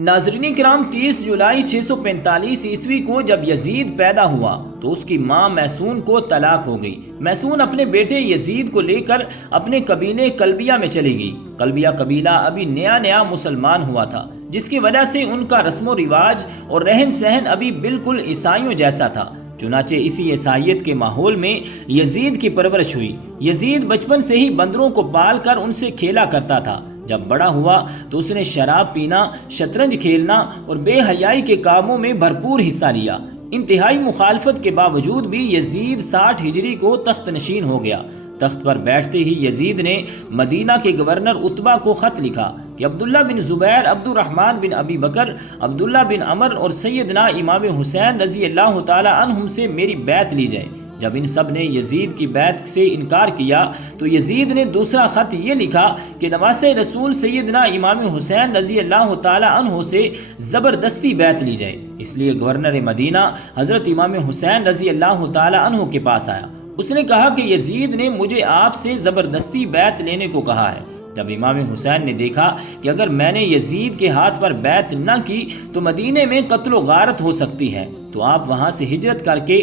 ناظرین کرام، 30 جولائی 645 عیسوی کو جب یزید پیدا ہوا تو اس کی ماں میسون کو طلاق ہو گئی۔ میسون اپنے بیٹے یزید کو لے کر اپنے قبیلے کلبیہ میں چلی گئی۔ کلبیہ قبیلہ ابھی نیا مسلمان ہوا تھا، جس کی وجہ سے ان کا رسم و رواج اور رہن سہن ابھی بالکل عیسائیوں جیسا تھا۔ چنانچہ اسی عیسائیت کے ماحول میں یزید کی پرورش ہوئی۔ یزید بچپن سے ہی بندروں کو پال کر ان سے کھیلا کرتا تھا۔ جب بڑا ہوا تو اس نے شراب پینا، شطرنج کھیلنا اور بے حیائی کے کاموں میں بھرپور حصہ لیا۔ انتہائی مخالفت کے باوجود بھی یزید 60 ہجری کو تخت نشین ہو گیا۔ تخت پر بیٹھتے ہی یزید نے مدینہ کے گورنر عتبہ کو خط لکھا کہ عبداللہ بن زبیر، عبد الرحمن بن ابی بکر، عبداللہ بن عمر اور سیدنا امام حسین رضی اللہ تعالی عنہم سے میری بیعت لی جائے۔ جب ان سب نے یزید کی بیعت سے انکار کیا تو یزید نے دوسرا خط یہ لکھا کہ نواسۂ رسول سیدنا امام حسین رضی اللہ تعالی عنہ سے زبردستی بیعت لی جائے۔ اس لیے گورنر مدینہ حضرت امام حسین رضی اللہ تعالی عنہ کے پاس آیا۔ اس نے کہا کہ یزید نے مجھے آپ سے زبردستی بیعت لینے کو کہا ہے۔ جب امام حسین نے دیکھا کہ اگر میں نے یزید کے ہاتھ پر بیعت نہ کی تو مدینے میں قتل و غارت ہو سکتی ہے، تو آپ وہاں سے ہجرت کر کے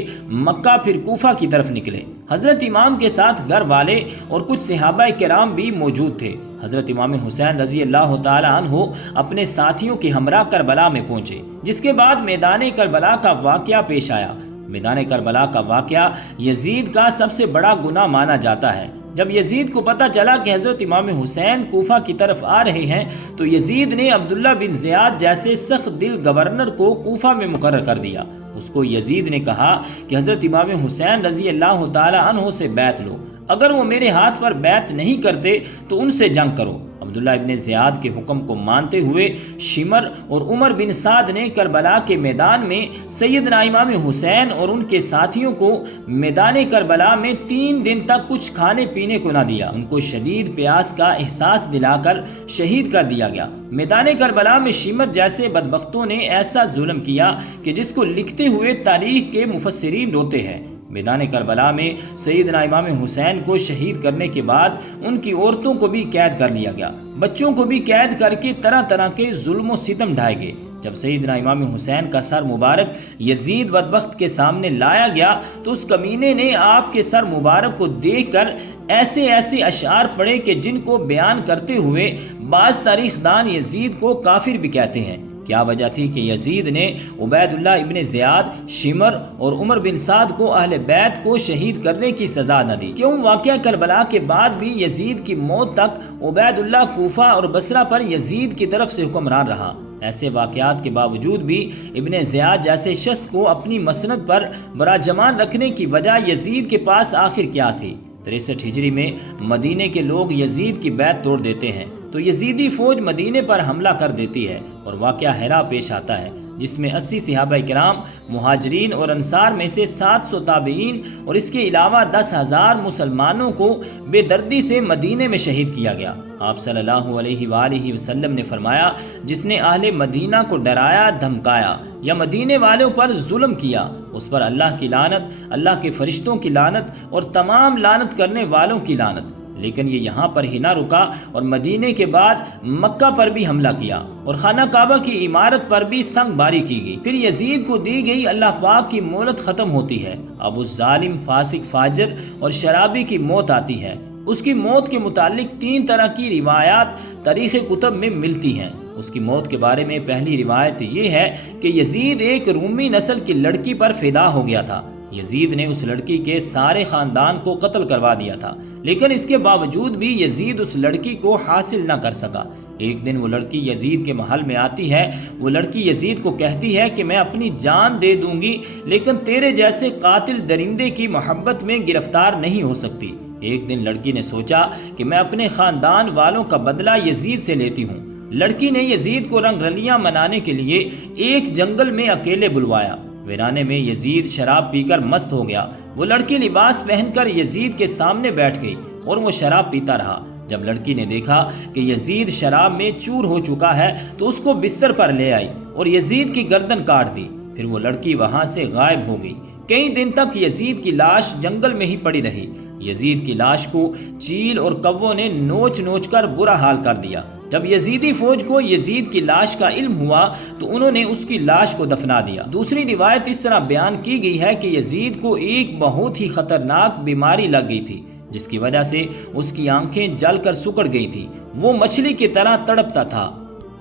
مکہ پھر کوفہ کی طرف نکلے۔ حضرت امام کے ساتھ گھر والے اور کچھ صحابہ کرام بھی موجود تھے۔ حضرت امام حسین رضی اللہ تعالی عنہ اپنے ساتھیوں کے ہمراہ کربلا میں پہنچے، جس کے بعد میدان کربلا کا واقعہ پیش آیا۔ میدان کربلا کا واقعہ یزید کا سب سے بڑا گناہ مانا جاتا ہے۔ جب یزید کو پتہ چلا کہ حضرت امام حسین کوفہ کی طرف آ رہے ہیں تو یزید نے عبداللہ بن زیاد جیسے سخت دل گورنر کو کوفہ میں مقرر کر دیا۔ اس کو یزید نے کہا کہ حضرت امام حسین رضی اللہ تعالی عنہ سے بیعت لو، اگر وہ میرے ہاتھ پر بیعت نہیں کرتے تو ان سے جنگ کرو۔ عبداللہ ابن زیاد کے حکم کو مانتے ہوئے شمر اور عمر بن سعد نے کربلا کے میدان میں سیدنا امام حسین اور ان کے ساتھیوں کو میدان کربلا میں 3 دن تک کچھ کھانے پینے کو نہ دیا۔ ان کو شدید پیاس کا احساس دلا کر شہید کر دیا گیا۔ میدان کربلا میں شمر جیسے بدبختوں نے ایسا ظلم کیا کہ جس کو لکھتے ہوئے تاریخ کے مفسرین روتے ہیں۔ میدان کربلا میں سیدنا امام حسین کو شہید کرنے کے بعد ان کی عورتوں کو بھی قید کر لیا گیا، بچوں کو بھی قید کر کے طرح طرح کے ظلم و ستم ڈھائے گئے۔ جب سیدنا امام حسین کا سر مبارک یزید بدبخت کے سامنے لایا گیا تو اس کمینے نے آپ کے سر مبارک کو دیکھ کر ایسے اشعار پڑھے کہ جن کو بیان کرتے ہوئے بعض تاریخ دان یزید کو کافر بھی کہتے ہیں۔ کیا وجہ تھی کہ یزید نے عبید اللہ ابن زیاد، شمر اور عمر بن سعد کو اہل بیت کو شہید کرنے کی سزا نہ دی؟ کیوں واقعہ کربلا کے بعد بھی یزید کی موت تک عبید اللہ کوفہ اور بصرہ پر یزید کی طرف سے حکمران رہا؟ ایسے واقعات کے باوجود بھی ابن زیاد جیسے شخص کو اپنی مسند پر براجمان رکھنے کی وجہ یزید کے پاس آخر کیا تھی؟ 63 ہجری میں مدینے کے لوگ یزید کی بیعت توڑ دیتے ہیں تو یزیدی فوج مدینے پر حملہ کر دیتی ہے اور واقعہ ہیرا پیش آتا ہے، جس میں 80 صحابہ کرام، مہاجرین اور انصار میں سے 700 تابعین اور اس کے علاوہ 10,000 مسلمانوں کو بے دردی سے مدینے میں شہید کیا گیا۔ آپ صلی اللہ علیہ وآلہ وسلم نے فرمایا، جس نے اہل مدینہ کو ڈرایا، دھمکایا یا مدینے والوں پر ظلم کیا، اس پر اللہ کی لعنت، اللہ کے فرشتوں کی لعنت اور تمام لعنت کرنے والوں کی لعنت۔ لیکن یہ یہاں پر ہی نہ رکا اور مدینے کے بعد مکہ پر بھی حملہ کیا اور خانہ کعبہ کی عمارت پر بھی سنگ باری کی گئی۔ پھر یزید کو دی گئی اللہ پاک کی مہلت ختم ہوتی ہے۔ اب اس ظالم، فاسق، فاجر اور شرابی کی موت آتی ہے۔ اس کی موت کے متعلق 3 طرح کی روایات تاریخ کتب میں ملتی ہیں۔ اس کی موت کے بارے میں پہلی روایت یہ ہے کہ یزید ایک رومی نسل کی لڑکی پر فدا ہو گیا تھا۔ یزید نے اس لڑکی کے سارے خاندان کو قتل کروا دیا تھا، لیکن اس کے باوجود بھی یزید اس لڑکی کو حاصل نہ کر سکا۔ ایک دن وہ لڑکی یزید کے محل میں آتی ہے۔ وہ لڑکی یزید کو کہتی ہے کہ میں اپنی جان دے دوں گی، لیکن تیرے جیسے قاتل درندے کی محبت میں گرفتار نہیں ہو سکتی۔ ایک دن لڑکی نے سوچا کہ میں اپنے خاندان والوں کا بدلہ یزید سے لیتی ہوں۔ لڑکی نے یزید کو رنگ رلیاں منانے کے لیے ایک جنگل میں اکیلے بلوایا۔ ویرانے میں یزید شراب پی کر مست ہو گیا۔ وہ لڑکی لباس پہن کر یزید کے سامنے بیٹھ گئی اور وہ شراب پیتا رہا۔ جب لڑکی نے دیکھا کہ یزید شراب میں چور ہو چکا ہے تو اس کو بستر پر لے آئی اور یزید کی گردن کاٹ دی۔ پھر وہ لڑکی وہاں سے غائب ہو گئی۔ کئی دن تک یزید کی لاش جنگل میں ہی پڑی رہی۔ یزید کی لاش کو چیل اور کووں نے نوچ نوچ کر برا حال کر دیا۔ جب یزیدی فوج کو یزید کی لاش کا علم ہوا تو انہوں نے اس کی لاش کو دفنا دیا۔ دوسری روایت اس طرح بیان کی گئی ہے کہ یزید کو ایک بہت ہی خطرناک بیماری لگ گئی تھی، جس کی وجہ سے اس کی آنکھیں جل کر سکڑ گئی تھی۔ وہ مچھلی کی طرح تڑپتا تھا،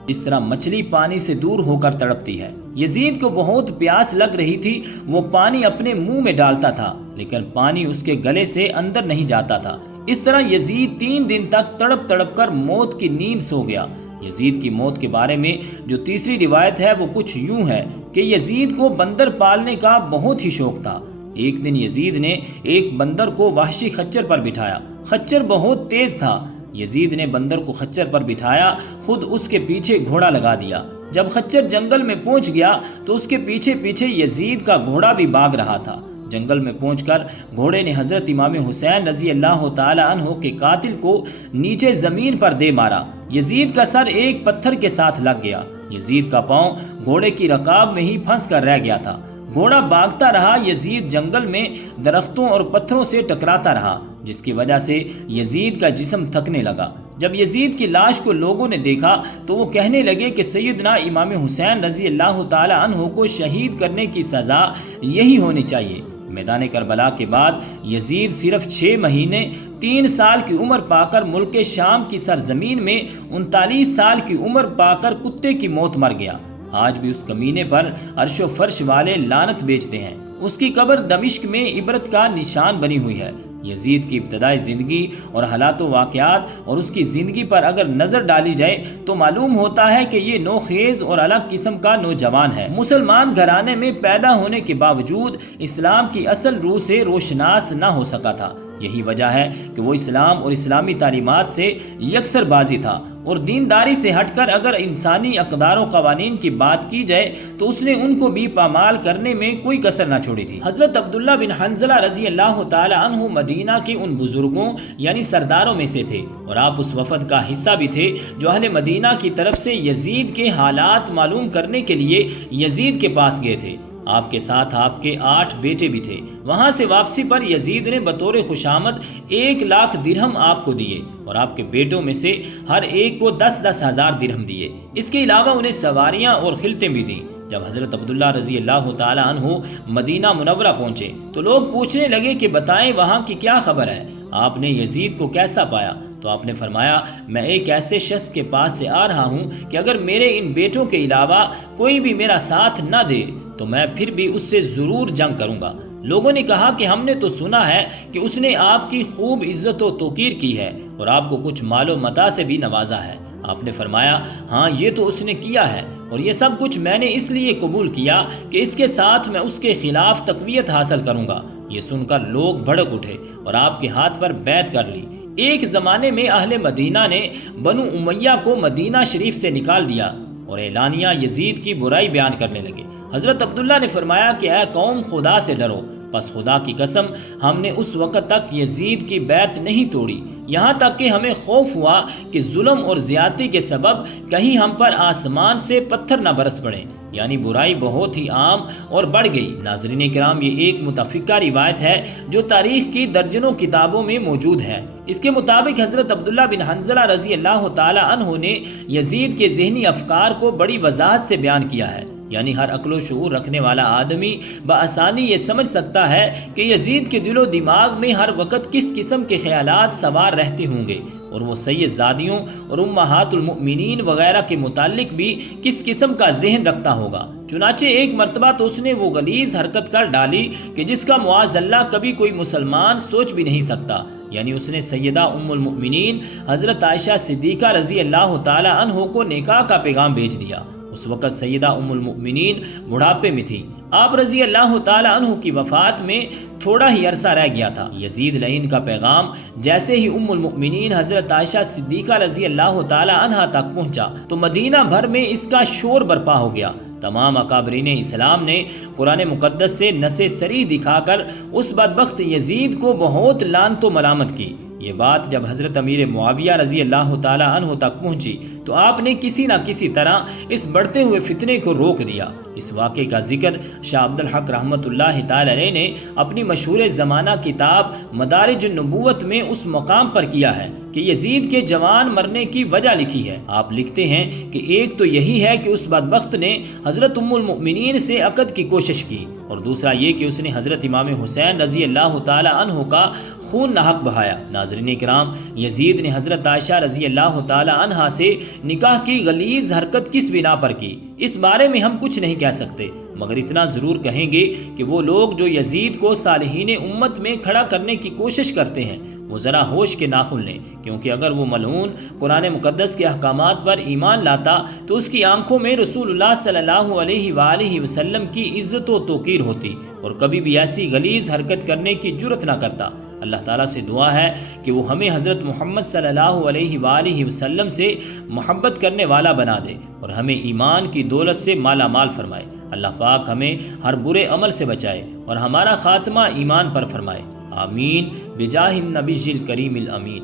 جس طرح مچھلی پانی سے دور ہو کر تڑپتی ہے۔ یزید کو بہت پیاس لگ رہی تھی، وہ پانی اپنے منہ میں ڈالتا تھا لیکن پانی اس کے گلے سے اندر نہیں جاتا تھا۔ اس طرح یزید 3 دن تک تڑپ تڑپ کر موت کی نیند سو گیا۔ یزید کی موت کے بارے میں جو تیسری روایت ہے وہ کچھ یوں ہے کہ یزید کو بندر پالنے کا بہت ہی شوق تھا۔ ایک دن یزید نے ایک بندر کو وحشی خچر پر بٹھایا۔ خچر بہت تیز تھا۔ یزید نے بندر کو خچر پر بٹھایا، خود اس کے پیچھے گھوڑا لگا دیا۔ جب خچر جنگل میں پہنچ گیا تو اس کے پیچھے پیچھے یزید کا گھوڑا بھی بھاگ رہا تھا۔ جنگل میں پہنچ کر گھوڑے نے حضرت امام حسین رضی اللہ تعالی عنہ کے قاتل کو نیچے زمین پر دے مارا۔ یزید کا سر ایک پتھر کے ساتھ لگ گیا۔ یزید کا پاؤں گھوڑے کی رکاب میں ہی پھنس کر رہ گیا تھا۔ گھوڑا بھاگتا رہا، یزید جنگل میں درختوں اور پتھروں سے ٹکراتا رہا، جس کی وجہ سے یزید کا جسم تھکنے لگا۔ جب یزید کی لاش کو لوگوں نے دیکھا تو وہ کہنے لگے کہ سیدنا امام حسین رضی اللہ تعالی عنہ کو شہید کرنے کی سزا یہی ہونی چاہیے۔ میدان کربلا کے بعد یزید صرف 6 مہینے 3 سال کی عمر پا کر ملک شام کی سرزمین میں 39 سال کی عمر پا کر کتے کی موت مر گیا۔ آج بھی اس کمینے پر عرش و فرش والے لعنت بیچتے ہیں۔ اس کی قبر دمشق میں عبرت کا نشان بنی ہوئی ہے۔ یزید کی ابتدائی زندگی اور حالات و واقعات اور اس کی زندگی پر اگر نظر ڈالی جائے تو معلوم ہوتا ہے کہ یہ نوخیز اور الگ قسم کا نوجوان ہے۔ مسلمان گھرانے میں پیدا ہونے کے باوجود اسلام کی اصل روح سے روشناس نہ ہو سکا تھا۔ یہی وجہ ہے کہ وہ اسلام اور اسلامی تعلیمات سے یکسر بازی تھا، اور دینداری سے ہٹ کر اگر انسانی اقدار و قوانین کی بات کی جائے تو اس نے ان کو بھی پامال کرنے میں کوئی کسر نہ چھوڑی تھی۔ حضرت عبداللہ بن حنظلہ رضی اللہ تعالی عنہ مدینہ کے ان بزرگوں یعنی سرداروں میں سے تھے، اور آپ اس وفد کا حصہ بھی تھے جو اہل مدینہ کی طرف سے یزید کے حالات معلوم کرنے کے لیے یزید کے پاس گئے تھے۔ آپ کے ساتھ آپ کے 8 بیٹے بھی تھے۔ وہاں سے واپسی پر یزید نے بطور خوشامد 1 لاکھ درہم آپ کو دیے، اور آپ کے بیٹوں میں سے ہر ایک کو 10-10 ہزار درہم دیے۔ اس کے علاوہ انہیں سواریاں اور خلطیں بھی دیں۔ جب حضرت عبداللہ رضی اللہ تعالی عنہ مدینہ منورہ پہنچے تو لوگ پوچھنے لگے کہ بتائیں وہاں کی کیا خبر ہے، آپ نے یزید کو کیسا پایا؟ تو آپ نے فرمایا، میں ایک ایسے شخص کے پاس سے آ رہا ہوں کہ اگر میرے ان بیٹوں کے علاوہ کوئی بھی میرا ساتھ نہ دے تو میں پھر بھی اس سے ضرور جنگ کروں گا۔ لوگوں نے کہا کہ ہم نے تو سنا ہے کہ اس نے آپ کی خوب عزت و توقیر کی ہے اور آپ کو کچھ مال و متاع سے بھی نوازا ہے۔ آپ نے فرمایا، ہاں یہ تو اس نے کیا ہے، اور یہ سب کچھ میں نے اس لیے قبول کیا کہ اس کے ساتھ میں اس کے خلاف تقویت حاصل کروں گا۔ یہ سن کر لوگ بھڑک اٹھے اور آپ کے ہاتھ پر بیعت کر لی۔ ایک زمانے میں اہل مدینہ نے بنو امیہ کو مدینہ شریف سے نکال دیا اور اعلانیہ یزید کی برائی بیان کرنے لگے۔ حضرت عبداللہ نے فرمایا کہ اے قوم، خدا سے ڈرو۔ پس خدا کی قسم ہم نے اس وقت تک یزید کی بیعت نہیں توڑی، یہاں تک کہ ہمیں خوف ہوا کہ ظلم اور زیادتی کے سبب کہیں ہم پر آسمان سے پتھر نہ برس پڑیں، یعنی برائی بہت ہی عام اور بڑھ گئی۔ ناظرین کرام، یہ ایک متفقہ روایت ہے جو تاریخ کی درجنوں کتابوں میں موجود ہے۔ اس کے مطابق حضرت عبداللہ بن حنظلہ رضی اللہ تعالی عنہ نے یزید کے ذہنی افکار کو بڑی وضاحت سے بیان کیا ہے، یعنی ہر عقل و شعور رکھنے والا آدمی بآسانی یہ سمجھ سکتا ہے کہ یزید کے دل و دماغ میں ہر وقت کس قسم کے خیالات سوار رہتے ہوں گے، اور وہ سید زادیوں اور امہات المؤمنین وغیرہ کے متعلق بھی کس قسم کا ذہن رکھتا ہوگا۔ چنانچہ ایک مرتبہ تو اس نے وہ غلیظ حرکت کر ڈالی کہ جس کا معاذ اللہ کبھی کوئی مسلمان سوچ بھی نہیں سکتا، یعنی اس نے سیدہ ام المؤمنین حضرت عائشہ صدیقہ رضی اللہ تعالی عنہ کو نکاح کا پیغام بھیج دیا۔ اس وقت سیدہ ام المؤمنین بڑھاپے میں تھی۔ آپ رضی اللہ تعالی عنہ کی وفات میں تھوڑا ہی عرصہ رہ گیا تھا۔ یزید لعین کا پیغام جیسے ہی ام المؤمنین حضرت عائشہ صدیقہ رضی اللہ تعالی عنہ تک پہنچا تو مدینہ بھر میں اس کا شور برپا ہو گیا۔ تمام اکابرین اسلام نے قرآن مقدس سے نص صریح دکھا کر اس بدبخت یزید کو بہت لعنت و ملامت کی۔ یہ بات جب حضرت امیر معاویہ رضی اللہ تعالی عنہ تک پہنچی تو آپ نے کسی نہ کسی طرح اس بڑھتے ہوئے فتنے کو روک دیا۔ اس واقعے کا ذکر شاہ عبد الحق رحمۃ اللہ تعالی علیہ نے اپنی مشہور زمانہ کتاب مدارج النبوت میں اس مقام پر کیا ہے کہ یزید کے جوان مرنے کی وجہ لکھی ہے۔ آپ لکھتے ہیں کہ ایک تو یہی ہے کہ اس بدبخت نے حضرت ام المؤمنین سے عقد کی کوشش کی، اور دوسرا یہ کہ اس نے حضرت امام حسین رضی اللہ تعالی عنہ کا خون ناحق بہایا۔ ناظرین کرام، یزید نے حضرت عائشہ رضی اللہ تعالی عنہا سے نکاح کی غلیظ حرکت کس بنا پر کی، اس بارے میں ہم کچھ نہیں کہہ سکتے، مگر اتنا ضرور کہیں گے کہ وہ لوگ جو یزید کو صالحین امت میں کھڑا کرنے کی کوشش کرتے ہیں وہ ذرا ہوش کے ناخن لیں، کیونکہ اگر وہ ملعون قرآن مقدس کے احکامات پر ایمان لاتا تو اس کی آنکھوں میں رسول اللہ صلی اللہ علیہ وآلہ وسلم کی عزت و توقیر ہوتی، اور کبھی بھی ایسی غلیظ حرکت کرنے کی جرت نہ کرتا۔ اللہ تعالیٰ سے دعا ہے کہ وہ ہمیں حضرت محمد صلی اللہ علیہ وآلہ وسلم سے محبت کرنے والا بنا دے اور ہمیں ایمان کی دولت سے مالا مال فرمائے۔ اللہ پاک ہمیں ہر برے عمل سے بچائے اور ہمارا خاتمہ ایمان پر فرمائے، آمین بجاہ النبی الکریم الامین۔